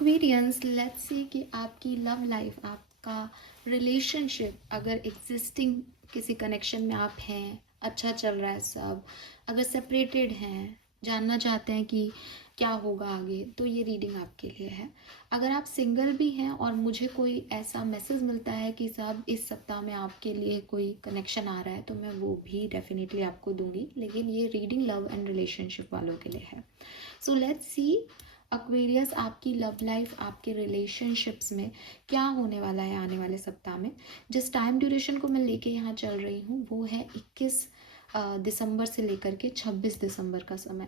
Aquarians, let's say कि आपकी love life, आपका रिलेशनशिप, अगर एग्जिस्टिंग किसी कनेक्शन में आप हैं, अच्छा चल रहा है सब, अगर सेपरेटेड हैं, जानना चाहते हैं कि क्या होगा आगे, तो ये रीडिंग आपके लिए है। अगर आप सिंगल भी हैं और मुझे कोई ऐसा मैसेज मिलता है कि साहब इस सप्ताह में आपके लिए कोई कनेक्शन आ रहा है, तो मैं वो भी डेफिनेटली आपको दूंगी, लेकिन ये रीडिंग लव एंड रिलेशनशिप वालों के लिए है। सो लेट्स सी एक्वेरियस, आपकी लव लाइफ, आपके रिलेशनशिप्स में क्या होने वाला है आने वाले सप्ताह में। जिस टाइम ड्यूरेशन को मैं लेके यहाँ चल रही हूँ वो है 21 दिसंबर से लेकर के 26 दिसंबर का समय।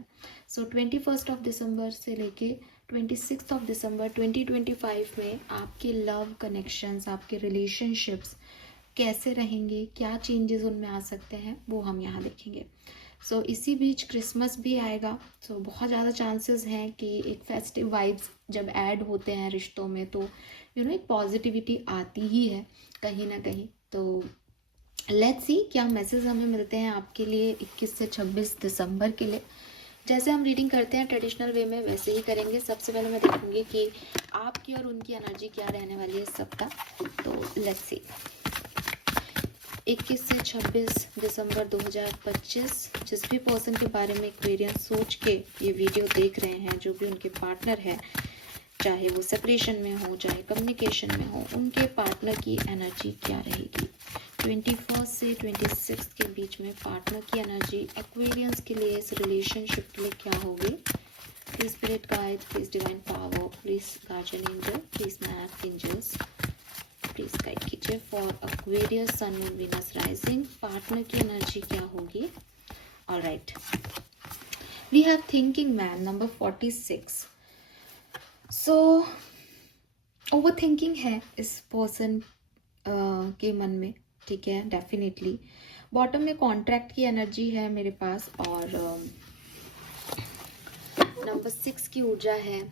सो 21 दिसंबर से लेके 26 दिसंबर 2025 में आपके लव कनेक्शंस, आपके रिलेशनशिप्स कैसे रहेंगे, क्या चेंजेस उनमें आ सकते हैं, वो हम यहाँ देखेंगे। सो इसी बीच क्रिसमस भी आएगा। सो बहुत ज़्यादा चांसेस हैं कि एक फेस्टिव वाइब्स जब ऐड होते हैं रिश्तों में, तो एक पॉजिटिविटी आती ही है कहीं ना कहीं। तो लेट्स सी क्या मैसेज हमें मिलते हैं आपके लिए 21 से 26 दिसंबर के लिए। जैसे हम रीडिंग करते हैं ट्रेडिशनल वे में, वैसे ही करेंगे। सबसे पहले मैं देखूंगी कि आपकी और उनकी एनर्जी क्या रहने वाली है इस सप्ताह। तो लेट्स सी 21 से 26 दिसंबर 2025, जिस भी पर्सन के बारे में एक्वेरियंस सोच के ये वीडियो देख रहे हैं, जो भी उनके पार्टनर है, चाहे वो सेपरेशन में हो चाहे कम्युनिकेशन में हो, उनके पार्टनर की एनर्जी क्या रहेगी 21 से 26 के बीच में। पार्टनर की एनर्जी एक्वेरियंस के लिए, इस रिलेशनशिप के लिए क्या होगी। Please spirit guide, please divine power, please guardian angel, please my angels, please guide कीजिए for Aquarius sun moon Venus rising. Partner की एनर्जी क्या होगी। Alright, we have thinking man number 46। So over thinking है इस person के मन में, ठीक है, डेफिनेटली। बॉटम में कॉन्ट्रैक्ट की एनर्जी है मेरे पास, और नंबर 6 की ऊर्जा है,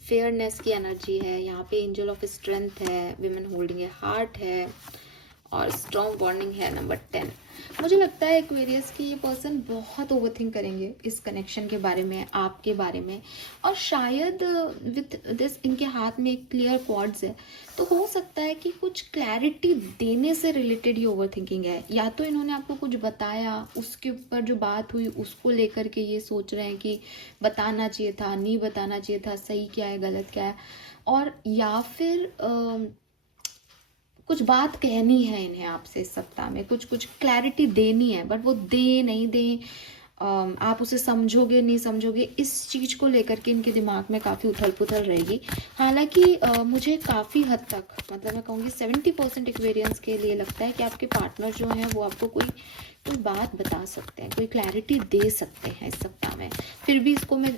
फेयरनेस की एनर्जी है। यहाँ पे एंजल ऑफ स्ट्रेंथ है, विमेन होल्डिंग ए हार्ट है, और स्ट्रॉन्ग वार्निंग है नंबर 10। मुझे लगता है एक्वेरियस की ये पर्सन बहुत ओवरथिंक करेंगे इस कनेक्शन के बारे में, आपके बारे में, और शायद विथ दिस इनके हाथ में एक क्लियर क्वार्ट्ज है, तो हो सकता है कि कुछ क्लैरिटी देने से रिलेटेड ये ओवरथिंकिंग है। या तो इन्होंने आपको कुछ बताया, उसके ऊपर जो बात हुई उसको लेकर के ये सोच रहे हैं कि बताना चाहिए था, नहीं बताना चाहिए था, सही क्या है गलत क्या है, और या फिर कुछ बात कहनी है इन्हें आपसे इस सप्ताह में, कुछ क्लैरिटी देनी है, बट वो दे नहीं दे, आप उसे समझोगे नहीं समझोगे, इस चीज़ को लेकर के इनके दिमाग में काफ़ी उथल पुथल रहेगी। हालांकि मुझे काफ़ी हद तक, मतलब मैं कहूँगी 70% एक्वेरियंस के लिए लगता है कि आपके पार्टनर जो हैं वो आपको कोई बात बता सकते हैं, कोई क्लैरिटी दे सकते हैं इस सप्ताह में। फिर भी इसको मैं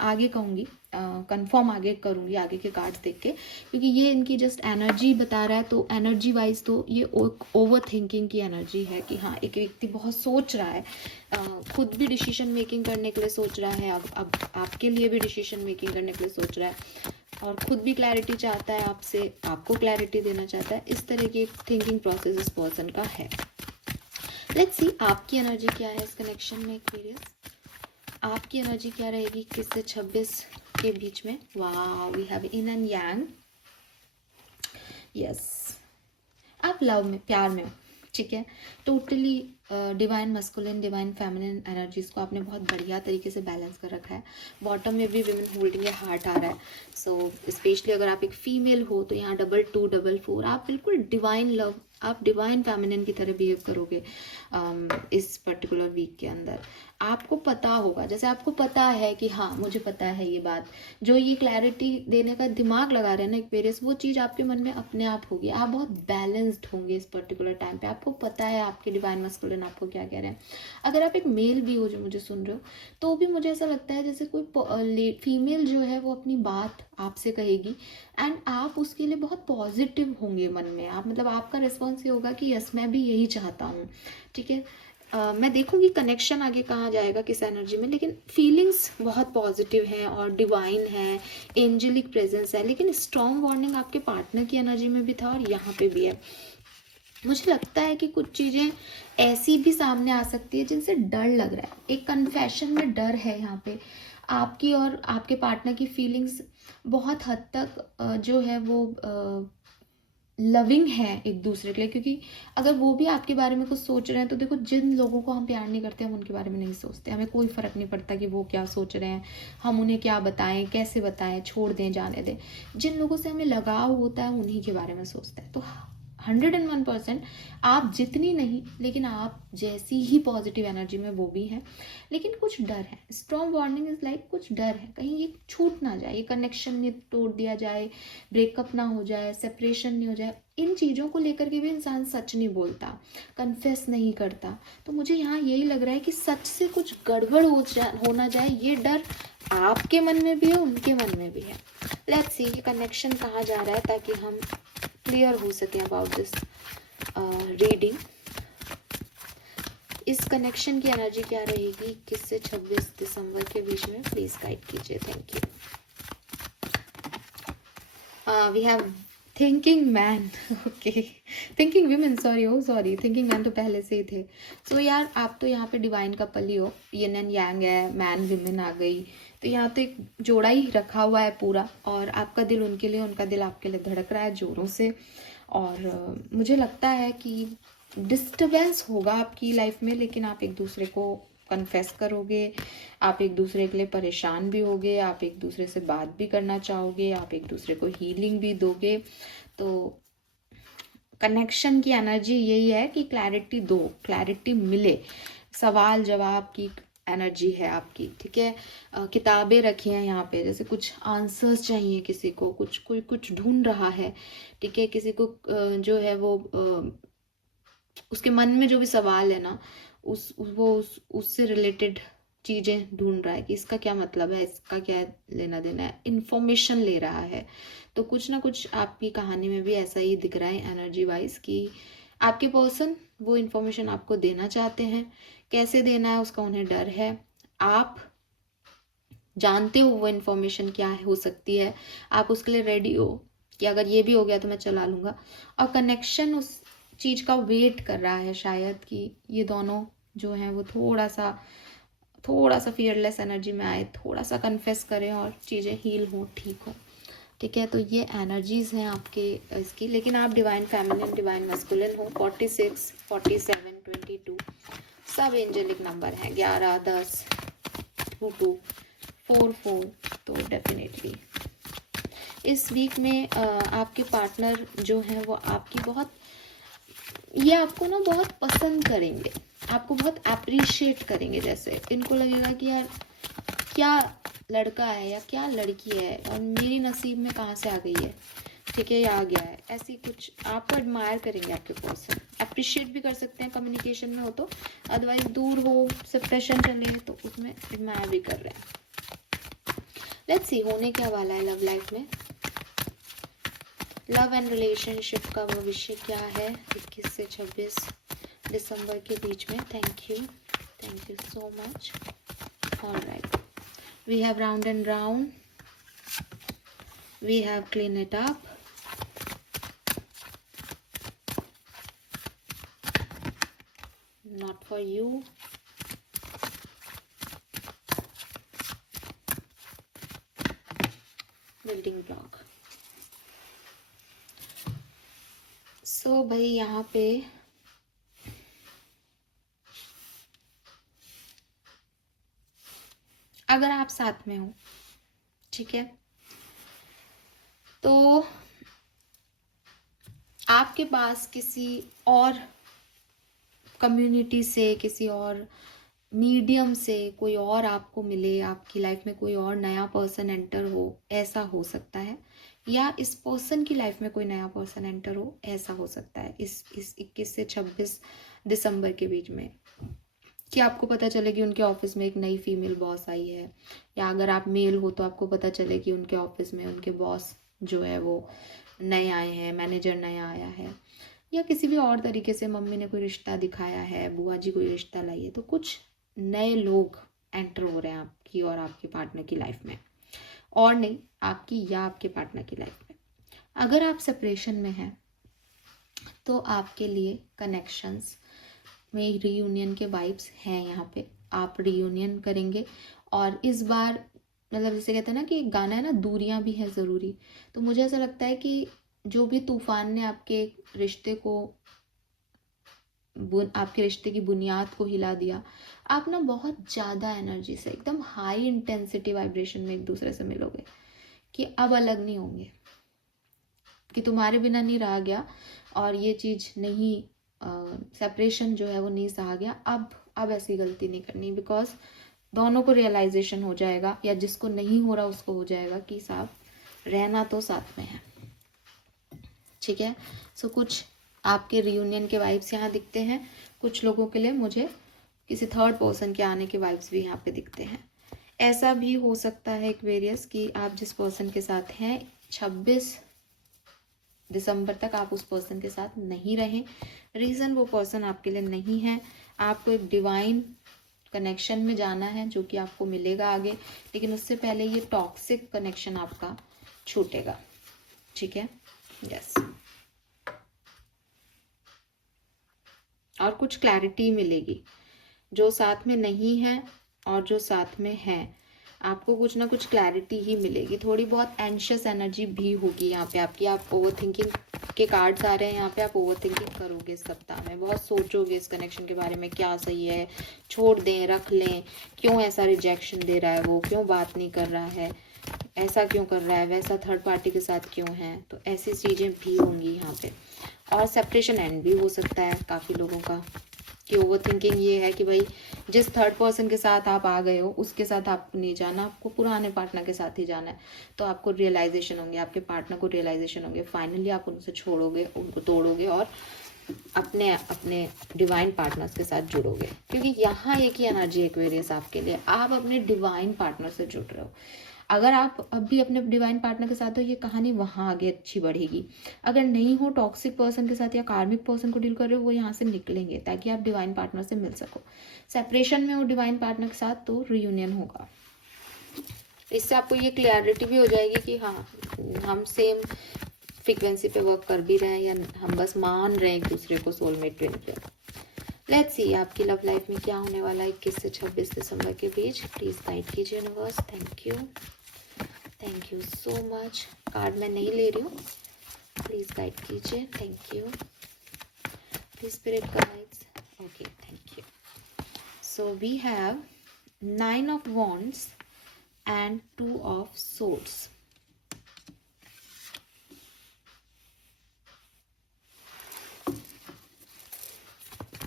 आगे कहूँगी, कंफर्म आगे करूँगी आगे के कार्ड्स देख के, क्योंकि ये इनकी जस्ट एनर्जी बता रहा है। तो एनर्जी वाइज तो ये ओवर थिंकिंग की एनर्जी है कि हाँ, एक व्यक्ति बहुत सोच रहा है, खुद भी डिसीजन मेकिंग करने के लिए सोच रहा है, अब आपके लिए भी डिसीजन मेकिंग करने के लिए सोच रहा है, और खुद भी क्लैरिटी चाहता है आपसे, आपको क्लैरिटी देना चाहता है। इस तरह की एक थिंकिंग प्रोसेस इस पर्सन का है। लेट्स सी आपकी एनर्जी क्या है इस कनेक्शन में एक्वेरियस। आपकी एनर्जी क्या रहेगी 21 से 26 के बीच में। वाह, we have yin and yang. Yes, आप लव में, प्यार में हो, ठीक है। Totally divine masculine, divine feminine energies को आपने बहुत बढ़िया तरीके से बैलेंस कर रखा है। बॉटम में भी विमेन होल्डिंग ए हार्ट आ रहा है। सो स्पेशली अगर आप एक फीमेल हो तो यहाँ 22 44, आप बिल्कुल डिवाइन लव, आप डिवाइन फेमिनिन की तरह बिहेव करोगे इस पर्टिकुलर वीक के अंदर। आपको पता होगा, जैसे आपको पता है कि हाँ मुझे पता है ये बात, जो ये क्लैरिटी देने का दिमाग लगा रहे हैं ना एक्वेरियस, वो चीज़ आपके मन में अपने आप होगी। आप बहुत बैलेंस्ड होंगे इस पर्टिकुलर टाइम पे। आपको पता है आपके डिवाइन मस्कुलिन आपको क्या कह रहे हैं। अगर आप एक मेल भी हो जो मुझे सुन रहे हो, तो भी मुझे ऐसा लगता है जैसे कोई फीमेल जो है वो अपनी बात आपसे कहेगी, एंड आप उसके लिए बहुत पॉजिटिव होंगे मन में। आप मतलब आपका रिस्पॉन्स ये होगा कि यस मैं भी यही चाहता हूँ, ठीक है। मैं देखूंगी कनेक्शन आगे कहाँ जाएगा, किस एनर्जी में, लेकिन फीलिंग्स बहुत पॉजिटिव हैं और डिवाइन है, एंजेलिक प्रेजेंस है। लेकिन स्ट्रॉन्ग वार्निंग आपके पार्टनर की एनर्जी में भी था और यहाँ पे भी है। मुझे लगता है कि कुछ चीज़ें ऐसी भी सामने आ सकती है जिनसे डर लग रहा है, एक कन्फेशन में डर है यहाँ पे। आपकी और आपके पार्टनर की फीलिंग्स बहुत हद तक जो है वो लविंग है एक दूसरे के लिए, क्योंकि अगर वो भी आपके बारे में कुछ सोच रहे हैं तो देखो, जिन लोगों को हम प्यार नहीं करते हम उनके बारे में नहीं सोचते, हमें कोई फ़र्क नहीं पड़ता कि वो क्या सोच रहे हैं, हम उन्हें क्या बताएं, कैसे बताएं, छोड़ दें, जाने दें। जिन लोगों से हमें लगाव होता है उन्हीं के बारे में सोचते हैं। तो 101% आप जितनी नहीं, लेकिन आप जैसी ही पॉजिटिव एनर्जी में वो भी हैं, लेकिन कुछ डर है। स्ट्रॉन्ग वार्निंग इज लाइक कुछ डर है, कहीं ये छूट ना जाए, ये कनेक्शन नहीं तोड़ दिया जाए, ब्रेकअप ना हो जाए, सेपरेशन नहीं हो जाए। इन चीज़ों को लेकर के भी इंसान सच नहीं बोलता, कन्फेस नहीं करता। तो मुझे यहाँ यही लग रहा है कि सच से कुछ गड़बड़ हो ना जाए, ये डर आपके मन में भी है, उनके मन में भी है। लेट्स सी ये कनेक्शन कहाँ जा रहा है, ताकि हम क्लियर हो सके अबाउट दिस रीडिंग। इस कनेक्शन की एनर्जी क्या रहेगी 21 से 26 दिसंबर के बीच में, प्लीज गाइड कीजिए। Thank you. We have thinking man, okay, thinking women, sorry, thinking man तो पहले से ही थे। सो यार आप तो यहाँ पे डिवाइन कपल ही हो, यिन एंड यांग है, मैन विमेन आ गई, तो यहाँ तो एक जोड़ा ही रखा हुआ है पूरा, और आपका दिल उनके लिए, उनका दिल आपके लिए धड़क रहा है जोरों से। और मुझे लगता है कि डिस्टर्बेंस होगा आपकी लाइफ में, लेकिन आप एक दूसरे को कन्फेस करोगे, आप एक दूसरे के लिए परेशान भी होगे, आप एक दूसरे से बात भी करना चाहोगे, आप एक दूसरे को हीलिंग भी दोगे। तो कनेक्शन की एनर्जी यही है कि क्लैरिटी दो, क्लैरिटी मिले, सवाल जवाब की एनर्जी है आपकी, ठीक है। किताबें रखी हैं यहाँ पे, जैसे कुछ आंसर्स चाहिए किसी को, कोई कुछ ढूंढ रहा है, ठीक है। किसी को जो है वो उसके मन में जो भी सवाल है ना, उससे रिलेटेड चीज़ें ढूंढ रहा है कि इसका क्या मतलब है, इसका क्या लेना देना है, इंफॉर्मेशन ले रहा है। तो कुछ ना कुछ आपकी कहानी में भी ऐसा ही दिख रहा है एनर्जी वाइज, कि आपके पर्सन वो इंफॉर्मेशन आपको देना चाहते हैं, कैसे देना है उसका उन्हें डर है। आप जानते हो वो इंफॉर्मेशन क्या हो सकती है, आप उसके लिए रेडी हो कि अगर ये भी हो गया तो मैं चला लूँगा। और कनेक्शन उस चीज़ का वेट कर रहा है शायद, कि ये दोनों जो हैं वो थोड़ा सा फियरलेस एनर्जी में आए, थोड़ा सा कन्फेस करें और चीज़ें हील हों, ठीक हो, ठीक है। तो ये एनर्जीज हैं आपके इसकी, लेकिन आप डिवाइन फेमिनिन, डिवाइन मस्कुलिन हो। 46, 47, 22 सब एंजेलिक नंबर हैं, 11, 10, 2, 4, 4। तो डेफिनेटली इस वीक में आपके पार्टनर जो हैं वो आपकी ये आपको ना बहुत पसंद करेंगे, आपको बहुत अप्रिशिएट करेंगे। जैसे इनको लगेगा कि यार क्या लड़का है या क्या लड़की है, और मेरी नसीब में कहाँ से आ गई है, ठीक है, या आ गया है, ऐसी कुछ आपको एडमायर करेंगे आपके पर्सन। अप्रिशिएट भी कर सकते हैं कम्युनिकेशन में हो तो, अदरवाइज दूर हो, सेपरेशन चले तो उसमें एडमायर भी कर रहे हैं। लेट्स सी होने क्या वाला है लव लाइफ में, लव एंड रिलेशनशिप का भविष्य क्या है 21 से 26 दिसंबर के बीच में। Thank you so much. Alright, we have round and round, we have clean it up, not for you, building block. So भाई यहाँ पे अगर आप साथ में हो, ठीक है, तो आपके पास किसी और कम्युनिटी से, किसी और मीडियम से कोई और आपको मिले, आपकी लाइफ में कोई और नया पर्सन एंटर हो, ऐसा हो सकता है। या इस पर्सन की लाइफ में कोई नया पर्सन एंटर हो, ऐसा हो सकता है इस 21 से 26 दिसंबर के बीच में, कि आपको पता चले कि उनके ऑफिस में एक नई फीमेल बॉस आई है, या अगर आप मेल हो तो आपको पता चले कि उनके ऑफिस में उनके बॉस जो है वो नए आए हैं, मैनेजर नया आया है, या किसी भी और तरीके से मम्मी ने कोई रिश्ता दिखाया है, बुआ जी कोई रिश्ता लाई है। तो कुछ नए लोग एंटर हो रहे हैं आपकी और आपके पार्टनर की लाइफ में, और नहीं आपकी या आपके पार्टनर की लाइफ में। अगर आप सेपरेशन में हैं तो आपके लिए कनेक्शंस में रीयूनियन के वाइब्स हैं यहाँ पे, आप रीयूनियन करेंगे। और इस बार मतलब जैसे कहते हैं ना कि एक गाना है ना, दूरियां भी है ज़रूरी। तो मुझे ऐसा लगता है कि जो भी तूफान ने आपके रिश्ते को आपके रिश्ते की बुनियाद को हिला दिया, आप ना बहुत ज़्यादा एनर्जी से एकदम हाई इंटेंसिटी वाइब्रेशन में एक दूसरे से मिलोगे कि अब अलग नहीं होंगे, कि तुम्हारे बिना नहीं रहा गया और ये चीज़ नहीं, सेपरेशन जो है वो नहीं सहा गया। अब ऐसी गलती नहीं करनी, बिकॉज दोनों को रियलाइजेशन हो जाएगा, या जिसको नहीं हो रहा उसको हो जाएगा कि साहब रहना तो साथ में है। ठीक है। सो कुछ आपके रियूनियन के वाइब्स यहाँ दिखते हैं। कुछ लोगों के लिए मुझे किसी थर्ड पर्सन के आने के वाइब्स भी यहाँ पे दिखते हैं। ऐसा भी हो सकता है एक्वेरियस कि आप जिस पर्सन के साथ हैं 26 दिसंबर तक आप उस पर्सन के साथ नहीं रहें। रीज़न वो पर्सन आपके लिए नहीं है। आपको एक डिवाइन कनेक्शन में जाना है जो कि आपको मिलेगा आगे, लेकिन उससे पहले ये टॉक्सिक कनेक्शन आपका छूटेगा। ठीक है, यस। और कुछ क्लैरिटी मिलेगी। जो साथ में नहीं है और जो साथ में है, आपको कुछ ना कुछ क्लैरिटी ही मिलेगी। थोड़ी बहुत एंशियस एनर्जी भी होगी यहाँ पे आपकी। आप ओवर थिंकिंग के कार्ड्स आ रहे हैं यहाँ पे। आप ओवर थिंकिंग करोगे इस सप्ताह में, बहुत सोचोगे इस कनेक्शन के बारे में, क्या सही है, छोड़ दें, रख लें, क्यों ऐसा रिजेक्शन दे रहा है वो, क्यों बात नहीं कर रहा है, ऐसा क्यों कर रहा है, वैसा थर्ड पार्टी के साथ क्यों है। तो ऐसी चीज़ें भी होंगी यहाँ पे। और सेपरेशन एंड भी हो सकता है काफ़ी लोगों का, कि ओवर थिंकिंग ये है कि भाई जिस थर्ड पर्सन के साथ आप आ गए हो उसके साथ आपको नहीं जाना, आपको पुराने पार्टनर के साथ ही जाना है। तो आपको रियलाइजेशन होंगे, आपके पार्टनर को रियलाइजेशन होंगे, फाइनली आप उनसे छोड़ोगे, उनको तोड़ोगे और अपने अपने डिवाइन पार्टनर्स के साथ जुड़ोगे। क्योंकि यहाँ एक ही एनर्जी एक्वेरियस आपके लिए, आप अपने डिवाइन पार्टनर से जुड़ रहे हो। अगर आप अब भी अपने डिवाइन पार्टनर के साथ हो, ये कहानी वहाँ आगे अच्छी बढ़ेगी। अगर नहीं हो, टॉक्सिक पर्सन के साथ या कार्मिक पर्सन को डील कर रहे हो, वो यहाँ से निकलेंगे ताकि आप डिवाइन पार्टनर से मिल सको। सेपरेशन में हो डिवाइन पार्टनर के साथ तो रियूनियन होगा। इससे आपको ये क्लियरिटी भी हो जाएगी कि हाँ, हम सेम फ्रीक्वेंसी पे वर्क कर भी रहे हैं या हम बस मान रहे हैं एक दूसरे को सोलमेट ट्विन पे। लेट्स सी आपकी लव लाइफ में क्या होने वाला है 21 से 26 दिसंबर के बीच। प्लीज गाइड कीजिए universe. Thank you so much. Card मैं नहीं ले रही हूँ, प्लीज गाइड कीजिए। Thank you please spirit guides. Okay, thank you. So we have 9 of Wands and 2 of Swords.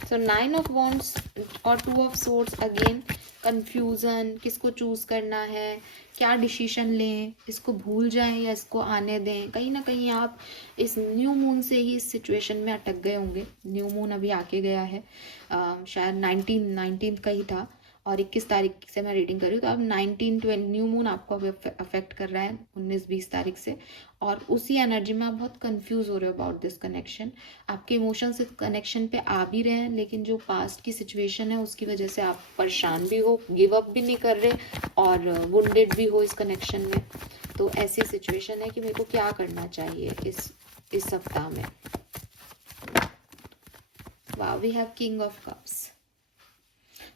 So 9 of Wands और 2 of Swords अगेन कंफ्यूजन, किसको choose करना है, क्या डिसीजन लें, इसको भूल जाएं या इसको आने दें। कहीं ना कहीं आप इस न्यू मून से ही इस सिचुएशन में अटक गए होंगे। न्यू मून अभी आके गया है, शायद 19 का ही था और 21 तारीख से मैं रीडिंग कर रही हूँ। तो अब 19 न्यू मून आपको अभी अफेक्ट कर रहा है 19-20 तारीख से, और उसी एनर्जी में आप बहुत कंफ्यूज हो रहे हो अबाउट दिस कनेक्शन। आपके इमोशंस इस कनेक्शन पे आ भी रहे हैं, लेकिन जो पास्ट की सिचुएशन है उसकी वजह से आप परेशान भी हो, गिव अप भी नहीं कर रहे और वुंडेड भी हो इस कनेक्शन में। तो ऐसी सिचुएशन है कि मेरे को क्या करना चाहिए इस सप्ताह में। वाह, we have king of cups.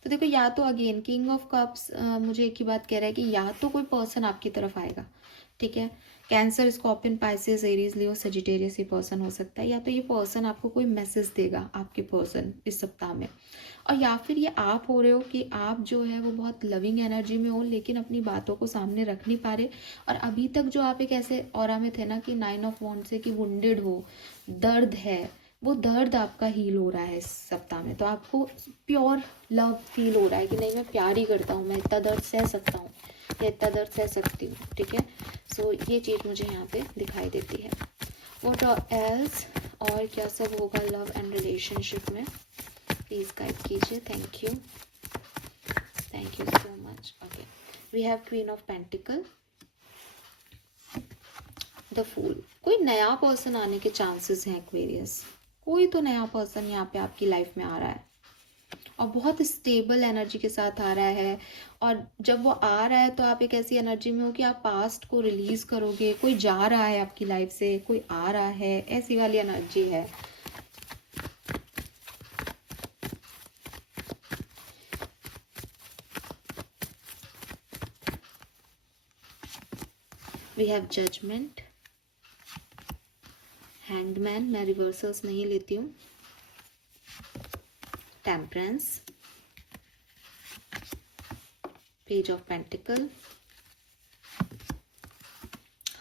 तो देखो, या तो अगेन किंग ऑफ कप्स मुझे एक ही बात कह रहा है कि या तो कोई पर्सन आपकी तरफ आएगा, ठीक है, कैंसर, स्कॉर्पियन, पाइसेस, एरीज, लियो, सजिटेरियस ये पर्सन हो सकता है, या तो ये पर्सन आपको कोई मैसेज देगा, आपके पर्सन इस सप्ताह में। और या फिर ये आप हो रहे हो कि आप जो है वो बहुत लविंग एनर्जी में हो लेकिन अपनी बातों को सामने रख नहीं पा रहे, और अभी तक जो आप एक ऐसे ऑरा में थे ना कि 9 of Wands से कि वुंडेड हो, दर्द है, वो दर्द आपका हील हो रहा है इस सप्ताह में। तो आपको प्योर लव फील हो रहा है कि नहीं, मैं प्यार ही करता हूँ, मैं इतना दर्द सह सकता हूँ या इतना दर्द सह सकती हूँ, ठीक है। सो ये चीज़ मुझे यहाँ पे दिखाई देती है। व्हाट एल्स, और क्या सब होगा लव एंड रिलेशनशिप में, प्लीज गाइड कीजिए। Thank you so much. Okay, we have queen of pentacle, the fool. कोई नया पर्सन आने के चांसेस हैं एक्वेरियस। कोई तो नया पर्सन यहाँ पे आपकी लाइफ में आ रहा है और बहुत स्टेबल एनर्जी के साथ आ रहा है। और जब वो आ रहा है तो आप एक ऐसी एनर्जी में हो कि आप पास्ट को रिलीज करोगे। कोई जा रहा है आपकी लाइफ से, कोई आ रहा है, ऐसी वाली एनर्जी है। वी हैव जजमेंट, हैंगमैन, मैं रिवर्सल्स नहीं लेती हूँ, temperance, page of pentacle,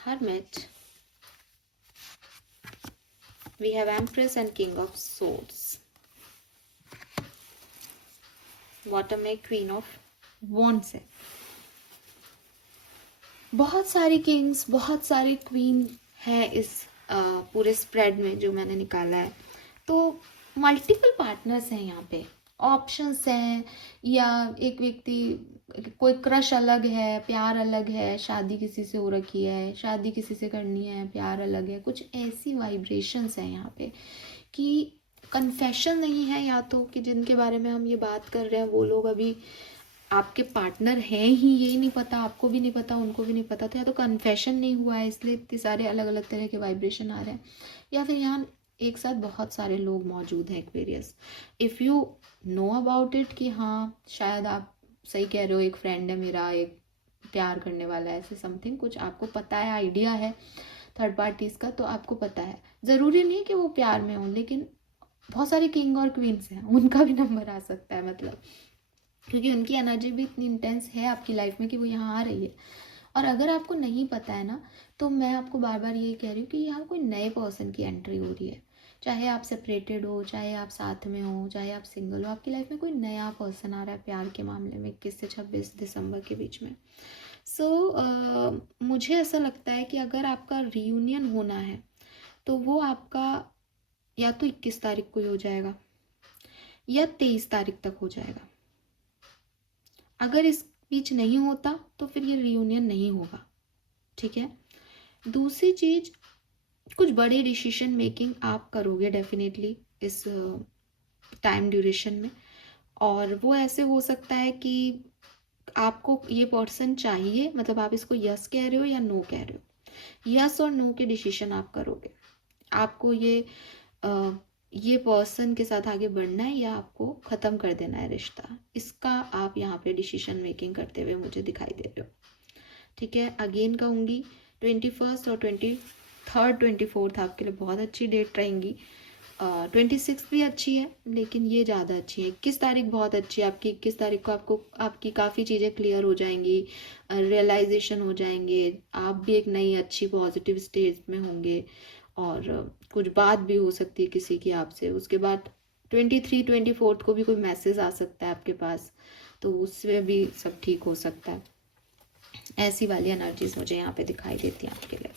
hermit, we have empress and king of swords, bottom में क्वीन ऑफ वॉन्ड्स है। बहुत सारी किंग्स, बहुत सारी क्वीन है इस पूरे स्प्रेड में जो मैंने निकाला है। तो मल्टीपल पार्टनर्स हैं यहाँ पे, ऑप्शंस हैं, या एक व्यक्ति, कोई क्रश अलग है, प्यार अलग है, शादी किसी से हो रखी है, शादी किसी से करनी है, प्यार अलग है, कुछ ऐसी वाइब्रेशंस हैं यहाँ पे कि कन्फेशन नहीं है, या तो कि जिनके बारे में हम ये बात कर रहे हैं वो लोग अभी आपके पार्टनर हैं ही, ये नहीं पता, आपको भी नहीं पता, उनको भी नहीं पता था, या तो कन्फेशन नहीं हुआ है इसलिए इतने सारे अलग अलग तरह के वाइब्रेशन आ रहे हैं, या फिर यहाँ एक साथ बहुत सारे लोग मौजूद हैं Aquarius. If you know about it कि हाँ शायद आप सही कह रहे हो, एक फ्रेंड है मेरा, एक प्यार करने वाला है, ऐसे समथिंग कुछ आपको पता है, आइडिया है थर्ड पार्टीज़ का, तो आपको पता है। ज़रूरी नहीं कि वो प्यार में हो, लेकिन बहुत सारे किंग और क्वींस हैं, उनका भी नंबर आ सकता है, मतलब क्योंकि उनकी एनर्जी भी इतनी इंटेंस है आपकी लाइफ में कि वो यहाँ आ रही है। और अगर आपको नहीं पता है ना, तो मैं आपको बार बार यही कह रही हूँ कि यहाँ कोई नए पर्सन की एंट्री हो रही है, चाहे आप सेपरेटेड हो, चाहे आप साथ में हो, चाहे आप सिंगल हो, आपकी लाइफ में कोई नया पर्सन आ रहा है प्यार के मामले में 21 से 26 दिसंबर के बीच में। मुझे ऐसा लगता है कि अगर आपका रियूनियन होना है तो वो आपका या तो 21 तारीख को ही हो जाएगा या 23 तारीख तक हो जाएगा। अगर इस बीच नहीं होता तो फिर ये रियूनियन नहीं होगा, ठीक है। दूसरी चीज, कुछ बड़े डिसीजन मेकिंग आप करोगे डेफिनेटली इस टाइम ड्यूरेशन में, और वो ऐसे हो सकता है कि आपको ये पर्सन चाहिए, मतलब आप इसको यस कह रहे हो या नो कह रहे हो। यस और नो के डिसीजन आप करोगे, आपको ये पर्सन के साथ आगे बढ़ना है या आपको ख़त्म कर देना है रिश्ता, इसका आप यहाँ पे डिसीजन मेकिंग करते हुए मुझे दिखाई दे रहे हो, ठीक है। अगेन कहूँगी 21 और 23, 24 आपके लिए बहुत अच्छी डेट रहेंगी। 26 भी अच्छी है, लेकिन ये ज़्यादा अच्छी है। 21 तारीख बहुत अच्छी है आपकी। 21 तारीख को आपको आपकी काफ़ी चीज़ें क्लियर हो जाएंगी, रियलाइजेशन हो जाएंगे, आप भी एक नई अच्छी पॉजिटिव स्टेज में होंगे, और कुछ बात भी हो सकती है किसी की आपसे। उसके बाद 23, 24 को भी कोई मैसेज आ सकता है आपके पास, तो उसमें भी सब ठीक हो सकता है। ऐसी वाली एनर्जीज मुझे यहाँ पे दिखाई देती हैं आपके लिए।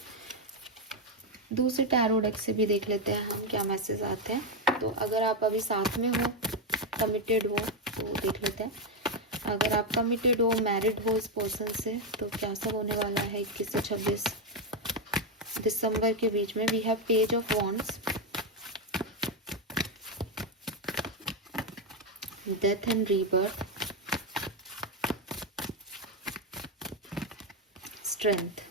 दूसरे टैरो डेक से भी देख लेते हैं हम क्या मैसेज आते हैं। तो अगर आप अभी साथ में हो, कमिटेड हो, तो देख लेते हैं। अगर आप कमिटेड हो, मैरिड हो इस पर्सन से, तो क्या सब होने वाला है 21 से 26 दिसंबर के बीच में। We have page of wands, death and rebirth, strength,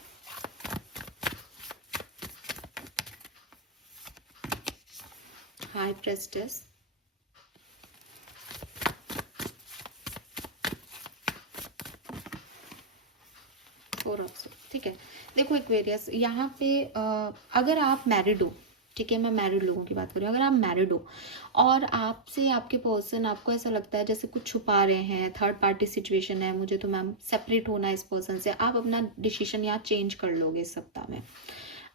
high priestess, four of swords, ठीक है। देखो एक्वेरियस, यहाँ पे अगर आप मैरिड हो, ठीक है, मैं मैरिड लोगों की बात कर रही हूँ। अगर आप मैरिड हो और आपसे आपके पर्सन, आपको ऐसा लगता है जैसे कुछ छुपा रहे हैं, थर्ड पार्टी सिचुएशन है, मुझे तो मैम सेपरेट होना है इस पर्सन से, आप अपना डिसीजन यहाँ चेंज कर लोगे इस सप्ताह में,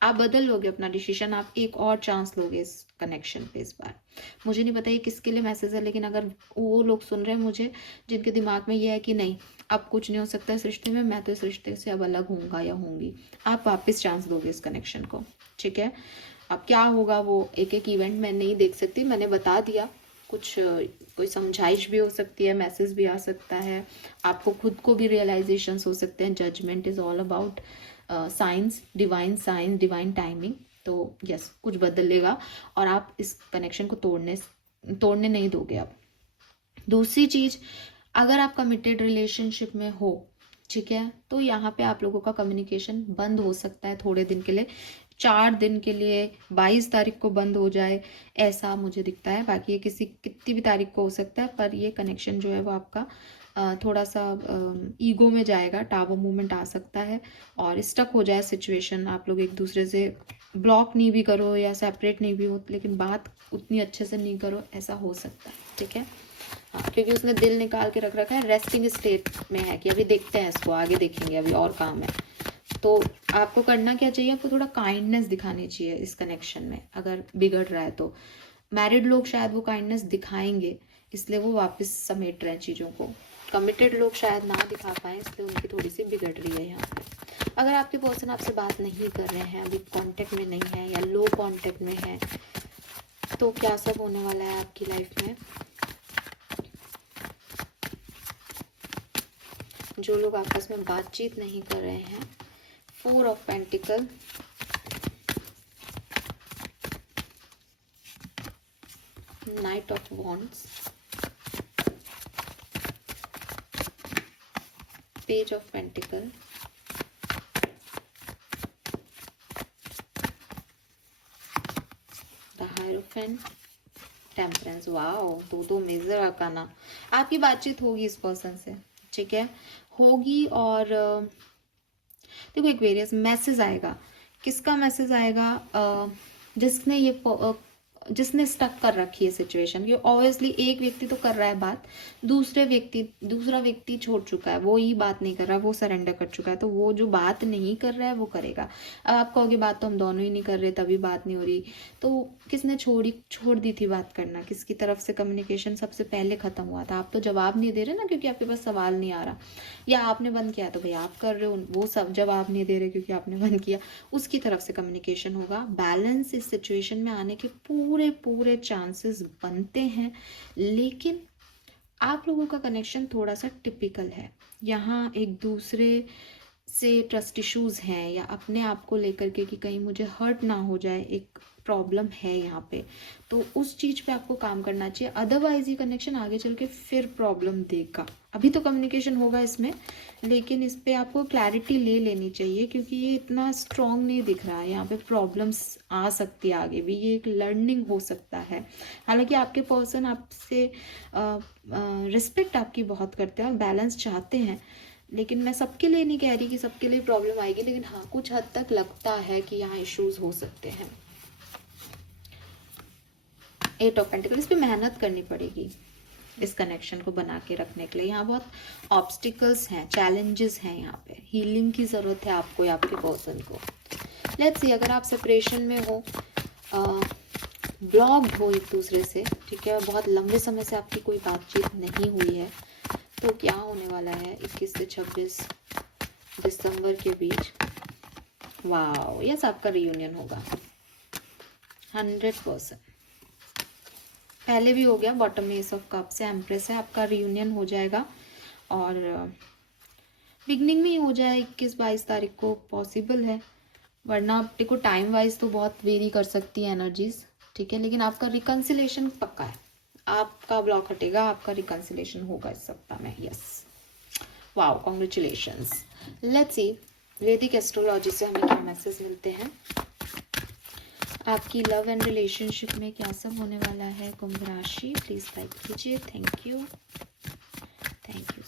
आप बदल लोगे अपना डिसीजन, आप एक और चांस लोगे इस कनेक्शन पे इस बार। मुझे नहीं पता ये किसके लिए मैसेज है, लेकिन अगर वो लोग सुन रहे हैं मुझे जिनके दिमाग में ये है कि नहीं अब कुछ नहीं हो सकता इस रिश्ते में, मैं तो इस रिश्ते से अब अलग होऊंगा या होंगी, आप वापस चांस दोगे इस कनेक्शन को, ठीक है। अब क्या होगा वो एक एक इवेंट मैं नहीं देख सकती, मैंने बता दिया। कुछ कोई समझाइश भी हो सकती है, मैसेज भी आ सकता है, आपको खुद को भी रियलाइजेशंस हो सकते हैं। Judgement is all about science, divine timing. तो यस, कुछ बदलेगा और आप इस कनेक्शन को तोड़ने नहीं दोगे आप। दूसरी चीज, अगर आप कमिटेड रिलेशनशिप में हो, ठीक है, तो यहाँ पे आप लोगों का कम्युनिकेशन बंद हो सकता है थोड़े दिन के लिए, 4 दिन के लिए, 22 तारीख को बंद हो जाए, ऐसा मुझे दिखता है। बाकी ये कितनी भी तारीख को हो सकता है, पर ये कनेक्शन जो है वो आपका थोड़ा सा ईगो में जाएगा, टावर मूवमेंट आ सकता है और स्टक हो जाए सिचुएशन, आप लोग एक दूसरे से ब्लॉक नहीं भी करो या सेपरेट नहीं भी हो, लेकिन बात उतनी अच्छे से नहीं करो, ऐसा हो सकता है, ठीक है। हाँ, क्योंकि उसने दिल निकाल के रख रखा है, रेस्टिंग स्टेट में है कि अभी देखते हैं इसको, आगे देखेंगे, अभी और काम है। तो आपको करना क्या चाहिए, आपको थोड़ा काइंडनेस दिखानी चाहिए इस कनेक्शन में, अगर बिगड़ रहा है तो। मैरिड लोग शायद वो काइंडनेस दिखाएंगे, इसलिए वो वापस समेट रहे हैं चीज़ों को। कमिटेड लोग शायद ना दिखा पाए, इसलिए उनकी थोड़ी सी बिगड़ रही है यहाँ पे। अगर आपके पर्सन आपसे बात नहीं कर रहे हैं, अभी कांटेक्ट में नहीं है या लो कांटेक्ट में है, तो क्या सब होने वाला है आपकी लाइफ में। जो लोग आपस में बातचीत नहीं कर रहे हैं, 4 of pentacle, night of wands, page of pentacle, the hierophant, temperance. Wow, तो मेजर आर्काना। आपकी बातचीत होगी इस पर्सन से, ठीक है, होगी। और देखो एक वेरियस मैसेज आएगा। किसका मैसेज आएगा, जिसने स्टक कर रखी है सिचुएशन, ये ऑब्वियसली एक व्यक्ति तो कर रहा है बात, दूसरा व्यक्ति छोड़ चुका है, वो ही बात नहीं कर रहा, वो सरेंडर कर चुका है, तो वो जो बात नहीं कर रहा है वो करेगा। अब आप कहोगे बात तो हम दोनों ही नहीं कर रहे, तभी बात नहीं हो रही, तो किसने छोड़ दी थी बात करना, किसकी तरफ से कम्युनिकेशन सबसे पहले खत्म हुआ था। आप तो जवाब नहीं दे रहे ना, क्योंकि आपके पास सवाल नहीं आ रहा, या आपने बंद किया तो भाई आप कर रहे हो, वो सब जवाब नहीं दे रहे क्योंकि आपने बंद किया, उसकी तरफ से कम्युनिकेशन होगा। बैलेंस इस सिचुएशन में आने के पूरे चांसेस बनते हैं, लेकिन आप लोगों का कनेक्शन थोड़ा सा टिपिकल है। यहाँ एक दूसरे से ट्रस्ट इश्यूज हैं, या अपने आप को लेकर के कि कहीं मुझे हर्ट ना हो जाए, एक प्रॉब्लम है यहाँ पे, तो उस चीज़ पे आपको काम करना चाहिए। अदरवाइज ये कनेक्शन आगे चल के फिर प्रॉब्लम देगा। अभी तो कम्युनिकेशन होगा इसमें, लेकिन इस पे आपको क्लैरिटी ले लेनी चाहिए, क्योंकि ये इतना स्ट्रॉन्ग नहीं दिख रहा है। यहाँ पे प्रॉब्लम्स आ सकती है आगे भी, ये एक लर्निंग हो सकता है। हालांकि आपके पर्सन आपसे रिस्पेक्ट आपकी बहुत करते हैं और बैलेंस चाहते हैं, लेकिन मैं सबके लिए नहीं कह रही कि सबके लिए प्रॉब्लम आएगी, लेकिन हाँ कुछ हद तक लगता है कि यहाँ इश्यूज हो सकते हैं। 8 ऑफ पेंटिकल, इस पे मेहनत करनी पड़ेगी इस कनेक्शन को बना के रखने के लिए। यहाँ बहुत ऑब्स्टिकल्स हैं, चैलेंजेस हैं, यहाँ पे हीलिंग की ज़रूरत है आपको या आपके पर्सन को। लेट्स सी, अगर आप सेपरेशन में हो, ब्लॉक्ड हो एक दूसरे से, ठीक है, बहुत लंबे समय से आपकी कोई बातचीत नहीं हुई है, तो क्या होने वाला है 21 से 26 दिसंबर के बीच। वाओ, यस, आपका रियूनियन होगा 100%। पहले भी हो गया, बॉटम में एस ऑफ कप से एम्प्रेस है, आपका रियूनियन हो जाएगा और बिगनिंग में ही हो जाए 21-22 तारीख को पॉसिबल है, वरना देखो टाइम वाइज तो बहुत वेरी कर सकती है एनर्जीज, ठीक है, लेकिन आपका रिकन्सिलेशन पक्का है, आपका ब्लॉक हटेगा, आपका रिकन्सिलेशन होगा इस सप्ताह में। Yes, wow, congratulations. Let's see वैदिक एस्ट्रोलॉजी से हमें क्या मैसेज मिलते हैं। आपकी लव एंड रिलेशनशिप में क्या सब होने वाला है। कुंभ राशि, प्लीज लाइक कीजिए, thank you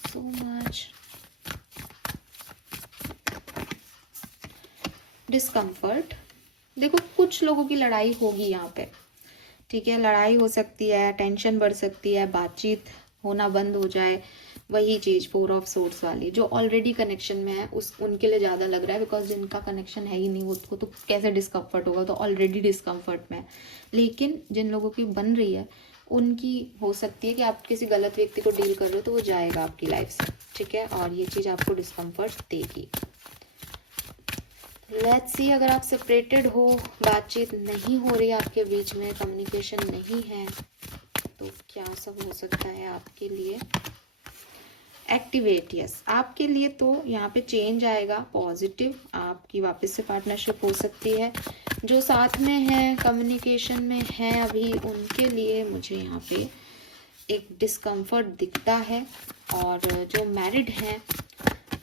so much. Discomfort, देखो कुछ लोगों की लड़ाई होगी यहाँ पे, ठीक है, लड़ाई हो सकती है, टेंशन बढ़ सकती है, बातचीत होना बंद हो जाए, वही चीज़ 4 ऑफ सोर्स वाली, जो ऑलरेडी कनेक्शन में है उनके लिए ज़्यादा लग रहा है, बिकॉज जिनका कनेक्शन है ही नहीं उसको तो कैसे डिस्कम्फर्ट होगा, तो ऑलरेडी डिस्कम्फर्ट में है। लेकिन जिन लोगों की बन रही है उनकी हो सकती है कि आप किसी गलत व्यक्ति को डील कर रहे हो तो वो जाएगा आपकी लाइफ से, ठीक है, और ये चीज़ आपको डिस्कम्फर्ट देगी। लेट्स सी, अगर आप सेपरेटेड हो, बातचीत नहीं हो रही आपके बीच में, कम्युनिकेशन नहीं है, तो क्या सब हो सकता है आपके लिए। एक्टिवेट, यस, आपके लिए तो यहाँ पे चेंज आएगा पॉजिटिव, आपकी वापस से पार्टनरशिप हो सकती है। जो साथ में है, कम्युनिकेशन में है अभी, उनके लिए मुझे यहाँ पे एक डिस्कम्फर्ट दिखता है, और जो मैरिड हैं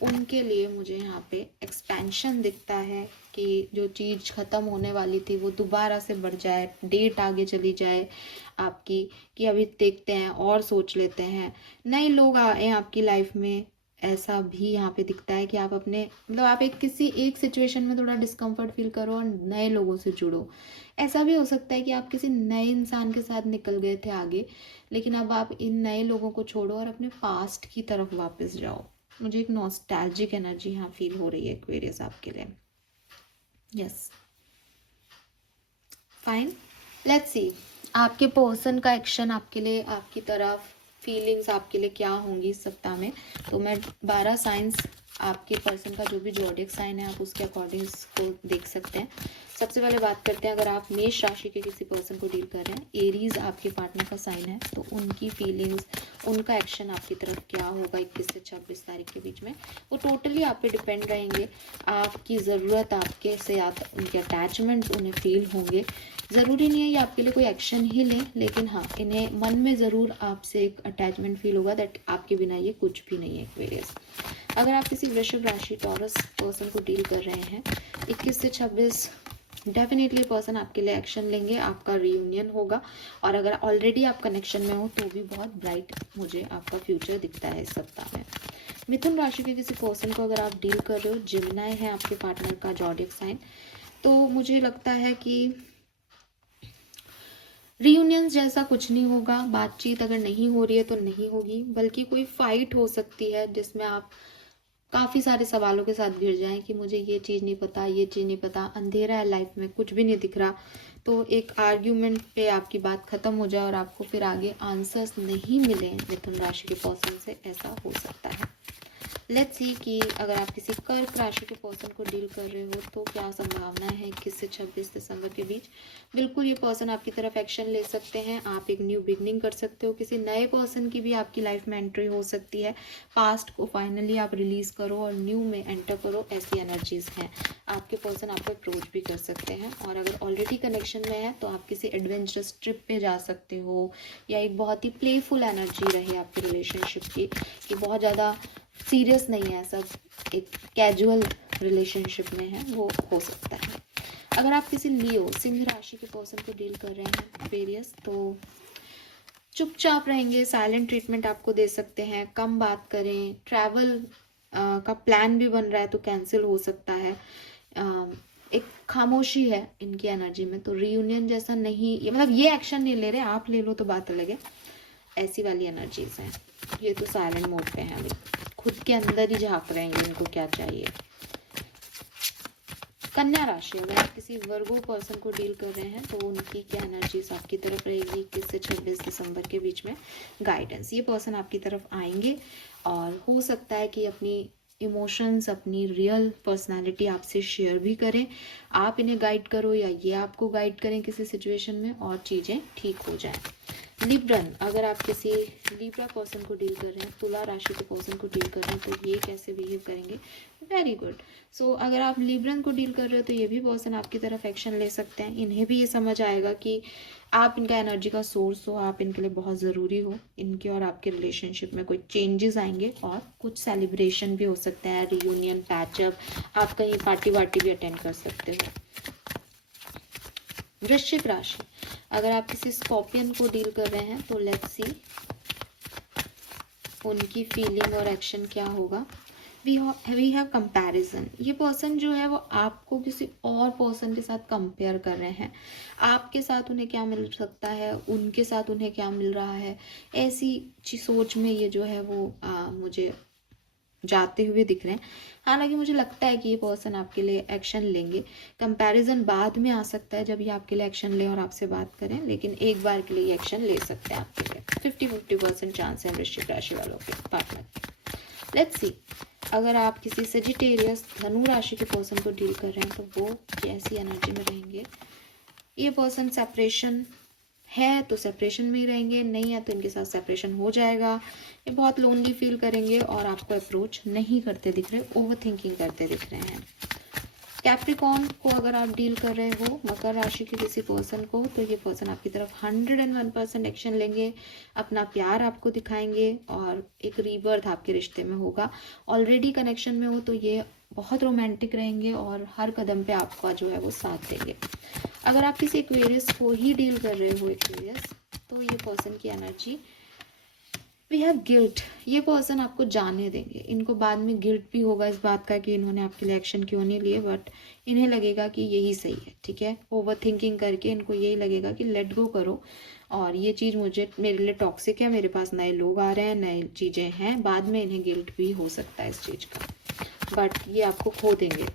उनके लिए मुझे यहाँ पे एक्सपेंशन दिखता है कि जो चीज़ ख़त्म होने वाली थी वो दोबारा से बढ़ जाए, डेट आगे चली जाए आपकी, कि अभी देखते हैं और सोच लेते हैं, नए लोग आए आपकी लाइफ में। ऐसा भी यहाँ पे दिखता है कि आप अपने मतलब आप किसी एक सिचुएशन में थोड़ा डिस्कम्फर्ट फील करो और नए लोगों से जुड़ो। ऐसा भी हो सकता है कि आप किसी नए इंसान के साथ निकल गए थे आगे, लेकिन अब आप इन नए लोगों को छोड़ो और अपने पास्ट की तरफ वापस जाओ। मुझे एक नॉस्टैल्जिक एनर्जी यहाँ फील हो रही है एक्वेरियस आपके लिए। यस, फाइन, लेट्स सी आपके पर्सन का एक्शन आपके लिए, आपकी तरफ फीलिंग्स आपके लिए क्या होंगी इस सप्ताह में। तो मैं 12 साइंस आपके पर्सन का जो भी ज़ोडिएक साइन है आप उसके अकॉर्डिंग इसको देख सकते हैं। सबसे पहले बात करते हैं, अगर आप मेष राशि के किसी पर्सन को डील कर रहे हैं, एरीज आपके पार्टनर का साइन है, तो उनकी फीलिंग्स, उनका एक्शन आपकी तरफ क्या होगा 21 से 26 तारीख के बीच में, वो टोटली आप पे डिपेंड रहेंगे। आपकी ज़रूरत, आपके से उनके अटैचमेंट्स उन्हें फील होंगे। ज़रूरी नहीं है ये आपके लिए कोई एक्शन ही लें, लेकिन हाँ, इन्हें मन में ज़रूर आपसे एक अटैचमेंट फील होगा दैट आपके बिना ये कुछ भी नहीं है एक्वेरियस। अगर आप किसी वृषभ राशि टॉरस पर्सन को डील कर रहे हैं 21 से 26, डेफिनेटली पर्सन आपके लिए एक्शन लेंगे, आपका रियूनियन होगा। और अगर ऑलरेडी आप कनेक्शन में हो तो भी बहुत ब्राइट मुझे आपका फ्यूचर दिखता है इस सप्ताह में। मिथुन राशि के किसी पर्सन को अगर आप डील कर रहे हो, जेमिनी है आपके पार्टनर का ज़ोडिएक साइन, तो मुझे लगता है कि रियूनियंस जैसा कुछ नहीं होगा। बातचीत अगर नहीं हो रही है तो नहीं होगी, बल्कि कोई फाइट हो सकती है जिसमें आप काफ़ी सारे सवालों के साथ घिर जाएं कि मुझे ये चीज़ नहीं पता, ये चीज़ नहीं पता, अंधेरा है लाइफ में, कुछ भी नहीं दिख रहा। तो एक आर्ग्यूमेंट पे आपकी बात ख़त्म हो जाए और आपको फिर आगे आंसर्स नहीं मिले मिथुन राशि के पर्सन से, ऐसा हो सकता है। लेट्स सी कि अगर आप किसी कर्क राशि के पर्सन को डील कर रहे हो तो क्या संभावनाएं हैं 21 से 26 दिसंबर के बीच। बिल्कुल ये पर्सन आपकी तरफ एक्शन ले सकते हैं, आप एक न्यू बिगनिंग कर सकते हो, किसी नए पर्सन की भी आपकी लाइफ में एंट्री हो सकती है। पास्ट को फाइनली आप रिलीज करो और न्यू में एंटर करो, ऐसी एनर्जीज हैं। आपके पर्सन आपको अप्रोच भी कर सकते हैं, और अगर ऑलरेडी कनेक्शन में है तो आप किसी एडवेंचरस ट्रिप पे जा सकते हो, या एक बहुत ही प्लेफुल एनर्जी रहे आपकी रिलेशनशिप की, कि बहुत ज़्यादा सीरियस नहीं है, सब एक कैजुअल रिलेशनशिप में है, वो हो सकता है। अगर आप किसी लियो सिंह राशि के पर्सन को डील कर रहे हैं वेरियस, तो चुपचाप रहेंगे, साइलेंट ट्रीटमेंट आपको दे सकते हैं, कम बात करें, ट्रैवल का प्लान भी बन रहा है तो कैंसिल हो सकता है। एक खामोशी है इनकी एनर्जी में, तो रीयूनियन जैसा नहीं, ये मतलब ये एक्शन नहीं ले रहे, आप ले लो तो बात अलग है, ऐसी वाली एनर्जीज हैं। ये तो साइलेंट मोड पे हैं, अभी खुद के अंदर ही झांक रहे हैं इनको क्या चाहिए। कन्या राशि, अगर आप किसी वर्गो पर्सन को डील कर रहे हैं तो उनकी क्या एनर्जीज आपकी तरफ रहेगी 21 से 26 दिसंबर के बीच में। गाइडेंस, ये पर्सन आपकी तरफ आएंगे और हो सकता है कि अपनी इमोशंस, अपनी रियल पर्सनालिटी आपसे शेयर भी करें, आप इन्हें गाइड करो या ये आपको गाइड करें किसी सिचुएशन में, और चीज़ें ठीक हो जाएं। लिब्रन, अगर आप किसी लिब्रा पर्सन को डील कर रहे हैं, तुला राशि के पर्सन को डील कर रहे हैं, तो ये कैसे बिहेव करेंगे, वेरी गुड। सो अगर आप लिब्रन को डील कर रहे हो तो ये भी पर्सन आपकी तरफ एक्शन ले सकते हैं। इन्हें भी ये समझ आएगा कि आप इनका एनर्जी का सोर्स हो, आप इनके लिए बहुत ज़रूरी हो, इनके और आपके रिलेशनशिप में कोई चेंजेस आएंगे और कुछ सेलिब्रेशन भी हो सकता है, रियूनियन, पैचअप, आप कहीं पार्टी वार्टी भी अटेंड कर सकते हो। वृश्चिक राशि, अगर आप किसी स्कॉर्पियन को डील कर रहे हैं तो लेट्स सी उनकी फीलिंग और एक्शन क्या होगा। वी हैव कंपैरिजन, ये पर्सन जो है वो आपको किसी और पर्सन के साथ कंपेयर कर रहे हैं, आपके साथ उन्हें क्या मिल सकता है, उनके साथ उन्हें क्या मिल रहा है, ऐसी सोच में ये जो है वो मुझे जाते हुए दिख रहे हैं। हालांकि मुझे लगता है कि ये पर्सन आपके लिए एक्शन लेंगे। कंपैरिजन बाद में आ सकता है जब ये आपके लिए एक्शन लें और आपसे बात करें, लेकिन एक बार के लिए एक्शन ले सकते हैं आपके लिए। 50-50% चांस है वृश्चिक राशि वालों के पार्टनर। लेट्स सी अगर आप किसी सेजिटेरियस धनु राशि के पर्सन को डील कर रहे हैं तो वो कैसी एनर्जी में रहेंगे। ये पर्सन सेपरेशन है तो सेपरेशन में ही रहेंगे, नहीं है तो इनके साथ सेपरेशन हो जाएगा। ये बहुत लोनली फील करेंगे और आपको अप्रोच नहीं करते दिख रहे, ओवर थिंकिंग करते दिख रहे हैं। कैप्रिकॉर्न को अगर आप डील कर रहे हो, मकर राशि के किसी पर्सन को, तो ये पर्सन आपकी तरफ 101% एक्शन लेंगे, अपना प्यार आपको दिखाएंगे और एक रीबर्थ आपके रिश्ते में होगा। ऑलरेडी कनेक्शन में हो तो ये बहुत रोमांटिक रहेंगे और हर कदम पे आपका जो है वो साथ देंगे। अगर आप किसी एक्वेरियस को ही डील कर रहे हो एक्वेरियस, तो ये पर्सन की एनर्जी, वी हैव गिल्ट। ये पर्सन आपको जाने देंगे, इनको बाद में गिल्ट भी होगा इस बात का कि इन्होंने आपके लिए एक्शन क्यों नहीं लिए, बट इन्हें लगेगा कि यही सही है, ठीक है। ओवर थिंकिंग करके इनको यही लगेगा कि लेट गो करो, और ये चीज़ मेरे लिए टॉक्सिक है, मेरे पास नए लोग आ रहे हैं, नई चीज़ें हैं, बाद में इन्हें गिल्ट भी हो सकता है इस चीज़ का, बट ये आपको खो देंगे।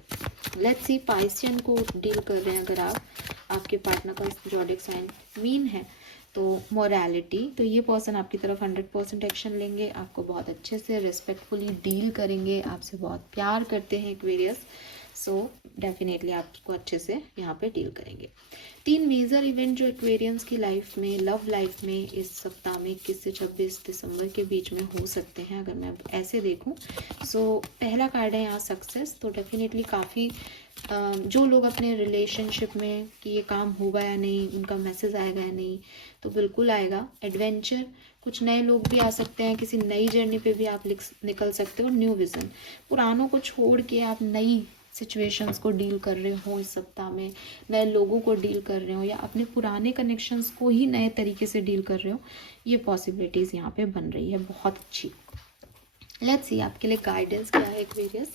लेट्स सी, पाइसियन को डील कर रहे हैं अगर आपके पार्टनर का ज़ोडिएक साइन मीन है तो मोरालिटी, तो ये पर्सन आपकी तरफ 100% एक्शन लेंगे, आपको बहुत अच्छे से रिस्पेक्टफुली डील करेंगे, आपसे बहुत प्यार करते हैं एक्वेरियस, सो डेफिनेटली आपको अच्छे से यहाँ पे डील करेंगे। 3 मेजर इवेंट जो एक्वेरियंस की लाइफ में, लव लाइफ में इस सप्ताह में 21 से 26 दिसंबर के बीच में हो सकते हैं अगर मैं ऐसे देखूं। सो पहला कार्ड है यहाँ सक्सेस, तो डेफिनेटली काफ़ी जो लोग अपने रिलेशनशिप में कि ये काम होगा या नहीं, उनका मैसेज आएगा या नहीं, तो बिल्कुल आएगा। एडवेंचर, कुछ नए लोग भी आ सकते हैं, किसी नई जर्नी पे भी आप निकल सकते हो। न्यू विजन, पुरानों को छोड़ के आप नई सिचुएशंस को डील कर रहे हो इस सप्ताह में, नए लोगों को डील कर रहे हो या अपने पुराने कनेक्शंस को ही नए तरीके से डील कर रहे हो, ये पॉसिबिलिटीज़ यहाँ पे बन रही है, बहुत अच्छी। लेट्स सी आपके लिए गाइडेंस क्या है एक्वेरियस,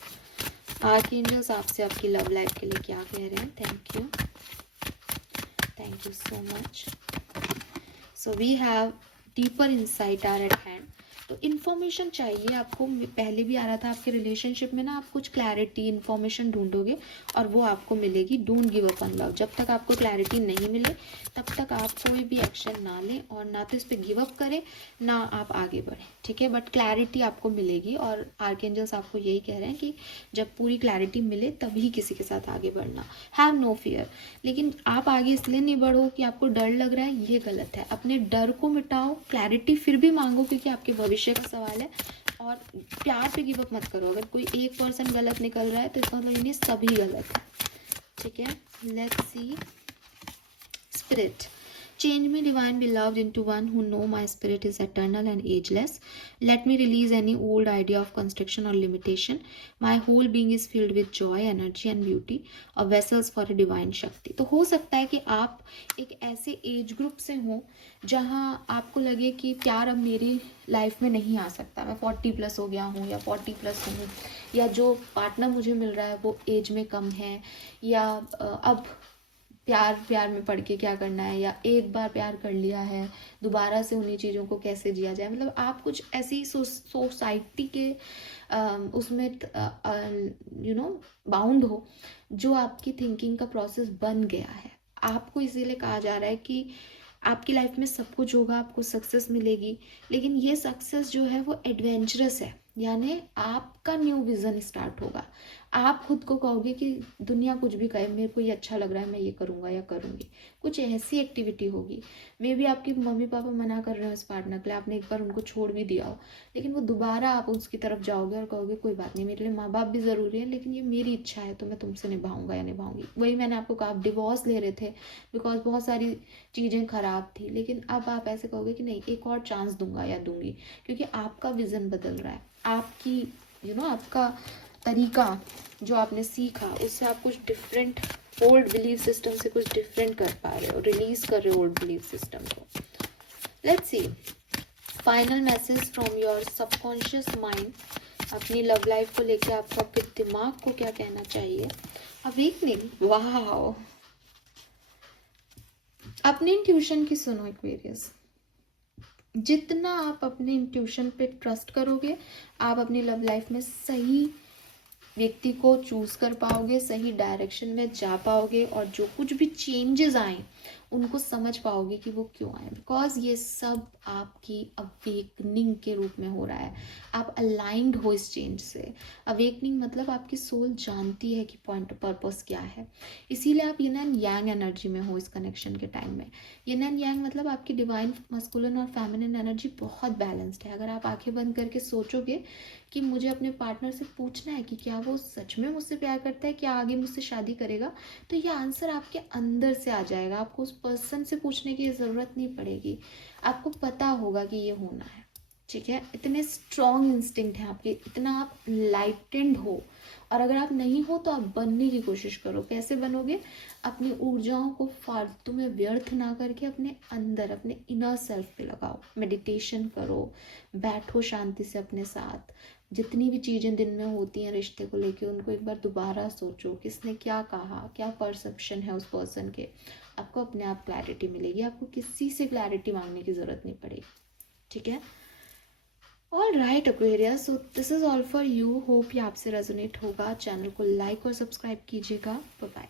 आर्कएंजल्स आपसे आपकी लव लाइफ के लिए क्या कह रहे हैं। Thank you so much. So we have deeper insight are at hand, तो इन्फॉर्मेशन चाहिए आपको, पहले भी आ रहा था आपके रिलेशनशिप में ना, आप कुछ क्लैरिटी इन्फॉर्मेशन ढूंढोगे और वो आपको मिलेगी। Don't give up on love, जब तक आपको क्लैरिटी नहीं मिले तब तक आप कोई भी एक्शन ना लें और ना तो इस पर गिव अप करें ना आप आगे बढ़ें, ठीक है। बट क्लैरिटी आपको मिलेगी और आर्कएंजल्स आपको यही कह रहे हैं कि जब पूरी क्लैरिटी मिले तभी किसी के साथ आगे बढ़ना। हैव नो फियर, लेकिन आप आगे इसलिए नहीं बढ़ो कि आपको डर लग रहा है, ये गलत है। अपने डर को मिटाओ, क्लैरिटी फिर भी मांगो क्योंकि आपके भविष्य का सवाल है, और प्यार पे गिव अप मत करो। अगर कोई एक पर्सन गलत निकल रहा है तो इसका मतलब ये नहीं सभी गलत है, ठीक है। Let's see spirit, change me divine beloved into one who know my spirit is eternal and ageless. Let me release any old idea of constriction or limitation. My whole being is filled with joy, energy and beauty, a vessels for a divine शक्ति। तो हो सकता है कि आप एक ऐसे age group से हो जहाँ आपको लगे कि प्यार अब मेरी लाइफ में नहीं आ सकता, मैं 40 प्लस हो गया हूँ या 40 प्लस हूँ, या जो पार्टनर मुझे मिल रहा है वो एज में कम है, या अब प्यार में पड़ के क्या करना है, या एक बार प्यार कर लिया है दोबारा से उन्हीं चीज़ों को कैसे जिया जाए। मतलब आप कुछ ऐसी सोसाइटी के उसमें बाउंड हो जो आपकी थिंकिंग का प्रोसेस बन गया है। आपको इसीलिए कहा जा रहा है कि आपकी लाइफ में सब कुछ होगा, आपको सक्सेस मिलेगी, लेकिन ये सक्सेस जो है वो एडवेंचरस है, यानी आपका न्यू विज़न स्टार्ट होगा। आप खुद को कहोगे कि दुनिया कुछ भी कहे, मेरे को ये अच्छा लग रहा है, मैं ये करूँगा या करूँगी, कुछ ऐसी एक्टिविटी होगी। मे भी आपके मम्मी पापा मना कर रहे हो इस पार्टनर के लिए, आपने एक बार उनको छोड़ भी दिया हो, लेकिन वो दोबारा आप उसकी तरफ जाओगे और कहोगे कोई बात नहीं, मेरे लिए माँ बाप भी ज़रूरी है, लेकिन ये मेरी इच्छा है तो मैं तुमसे निभाऊंगा या निभाऊंगी। वही मैंने आपको कहा, आप डिवोर्स ले रहे थे बिकॉज बहुत सारी चीज़ें ख़राब थी, लेकिन अब आप ऐसे कहोगे कि नहीं, एक और चांस दूंगा या दूंगी, क्योंकि आपका विज़न बदल रहा है, आपकी आपका तरीका जो आपने सीखा उससे आप कुछ डिफरेंट, ओल्ड बिलीफ सिस्टम से कुछ डिफरेंट कर पा रहे हो, रिलीज कर रहे हो ओल्ड बिलीफ सिस्टम को। Let's see final message from your subconscious mind, अपनी लव लाइफ को लेके आपको आपके दिमाग को क्या कहना चाहिए। अवेकनिंग, वाह, अपने इंट्यूशन की सुनो एक्वेरियस, जितना आप अपने इंट्यूशन पे ट्रस्ट करोगे आप अपनी लव लाइफ में सही व्यक्ति को चूज कर पाओगे, सही डायरेक्शन में जा पाओगे, और जो कुछ भी चेंजेस आए उनको समझ पाओगे कि वो क्यों आए, बिकॉज ये सब आपकी अवेकनिंग के रूप में हो रहा है। आप अलाइंड हो इस चेंज से। अवेकनिंग मतलब आपकी सोल जानती है कि पॉइंट पर्पस क्या है, इसीलिए आप यिन एंड यांग एनर्जी में हो इस कनेक्शन के टाइम में। यिन एंड यांग मतलब आपकी डिवाइन मस्कुलिन और फेमिनिन एनर्जी बहुत बैलेंस्ड है। अगर आप आंखें बंद करके सोचोगे कि मुझे अपने पार्टनर से पूछना है कि क्या वो सच में मुझसे प्यार करता है, क्या आगे मुझसे शादी करेगा, तो ये आंसर आपके अंदर से आ जाएगा। आपको उस पर्सन से पूछने की ज़रूरत नहीं पड़ेगी, आपको पता होगा कि ये होना है। ठीक है, इतने स्ट्रॉन्ग इंस्टिंक्ट हैं आपके, इतना आप लाइटेंड हो। और अगर आप नहीं हो तो आप बनने की कोशिश करो। कैसे बनोगे? अपनी ऊर्जाओं को फालतू में व्यर्थ ना करके अपने अंदर, अपने इनर सेल्फ पे लगाओ। मेडिटेशन करो, बैठो शांति से अपने साथ। जितनी भी चीज़ें दिन में होती हैं रिश्ते को लेके, उनको एक बार दोबारा सोचो, किसने क्या कहा, क्या परसेप्शन है उस पर्सन के। आपको अपने आप क्लैरिटी मिलेगी, आपको किसी से क्लैरिटी मांगने की ज़रूरत नहीं पड़ेगी। ठीक है, all right Aquarius, so this is all for you. Hope ये आपसे रेजोनेट होगा। चैनल को लाइक और सब्सक्राइब कीजिएगा। Bye bye.